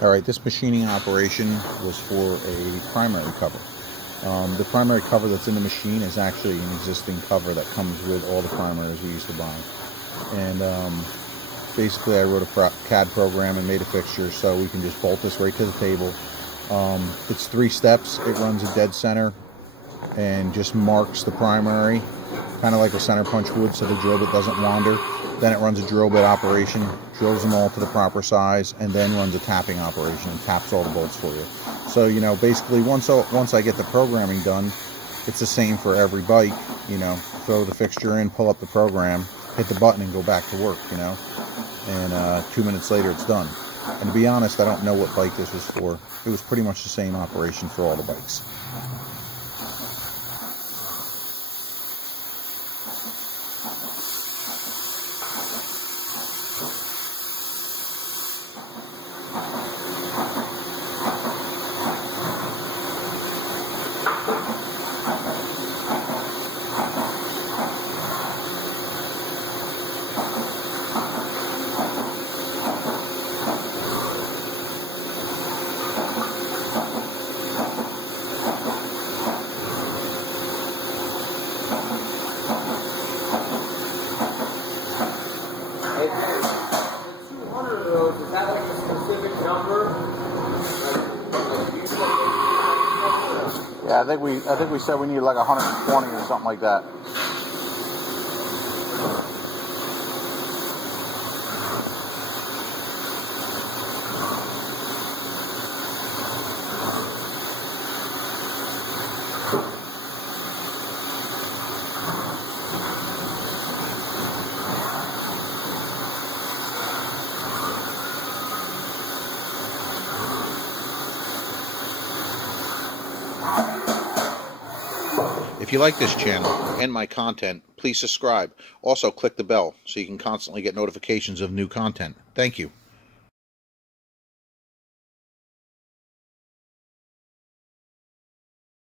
Alright, this machining operation was for a primary cover. The primary cover that's in the machine is actually an existing cover that comes with all the primaries we used to buy. And basically I wrote a CAD program and made a fixture so we can just bolt this right to the table. It's 3 steps. It runs a dead center and just marks the primary, kind of like a center punch would, so the drill bit doesn't wander. Then it runs a drill bit operation, drills them all to the proper size, and then runs a tapping operation and taps all the bolts for you. So, you know, basically once I get the programming done, it's the same for every bike. You know, throw the fixture in, pull up the program, hit the button, and go back to work, you know. And 2 minutes later, it's done. And to be honest, I don't know what bike this was for. It was pretty much the same operation for all the bikes. Is that like a specific number? Yeah, I think we said we need like 120 or something like that. If you like this channel and my content, please subscribe. Also, click the bell so you can constantly get notifications of new content. Thank you.